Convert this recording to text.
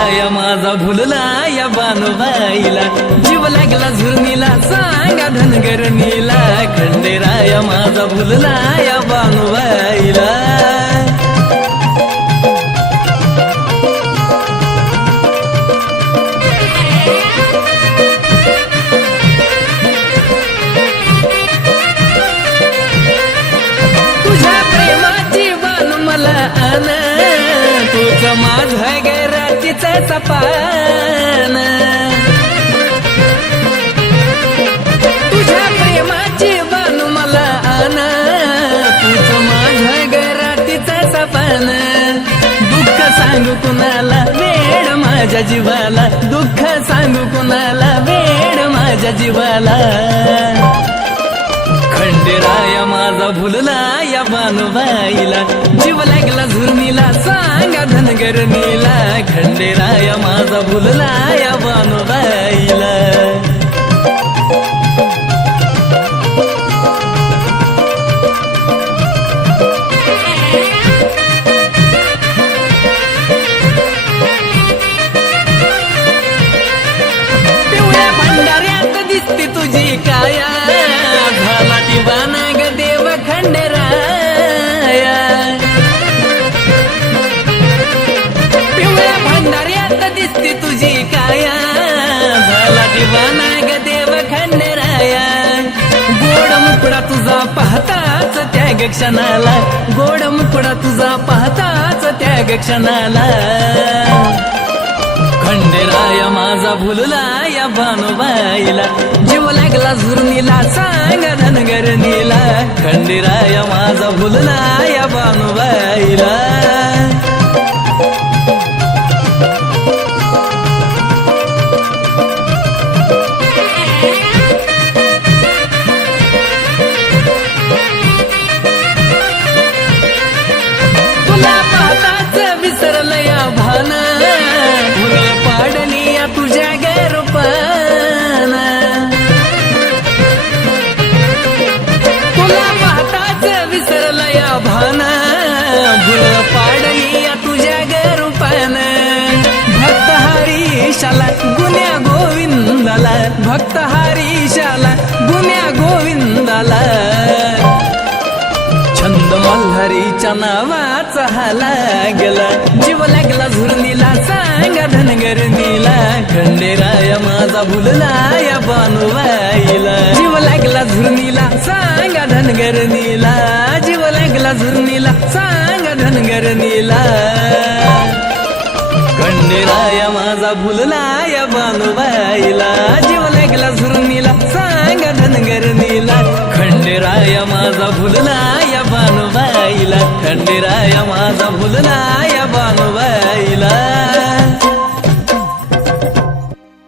माझा भुलला या बानुबाईला जीव लागला झुरणीला सांगा धनगरणीला. खंडेराया माझा भुलला या बानुबाई तूच माझ गैरातीच सपान. तुझ्या प्रेमाची बानू मला आण. तूच माझ गैरातीच सपान. दुःख सांगू कुणाला वेळ माझ्या जीवाला. दुःख सांगू कुणाला वेळ माझ्या जीवाला. खंडेराया माझा भुलला या बानुबाईला जीव लागला झुरणीला. सांगा खंडेराया माझा भुलला या बानुबाईला पिवळ्या भंडाऱ्यात दिसते तुझी काया. क्षणाला गोड मुकडा तुझा पाहताच त्या क्षणाला. खंडेराया माझा भुलला या बानुबाईला जीव लागला झुरणीला सांग धनगरणीला. खंडेराया माझा भुलला या बानुबाईला भक्त हरीशाला गुन्या गोविंदाला. छंद मल्हारीच्या नावाचा हाला गेला. जीव लागला झुरणीला सांगा धनगरणीला. खंडेराया माझा भुलला या बानुबाईला जीव लागला झुरणीला सांगा धनगरणीला. जीव लागला झुरणीला सांगा धनगरणीला. खंडेराया माझा भुलला या बानुबाईला ಖಂಡಿರಾಯ ಮಾದ ಮುದನಾಯ ಭಾನುವ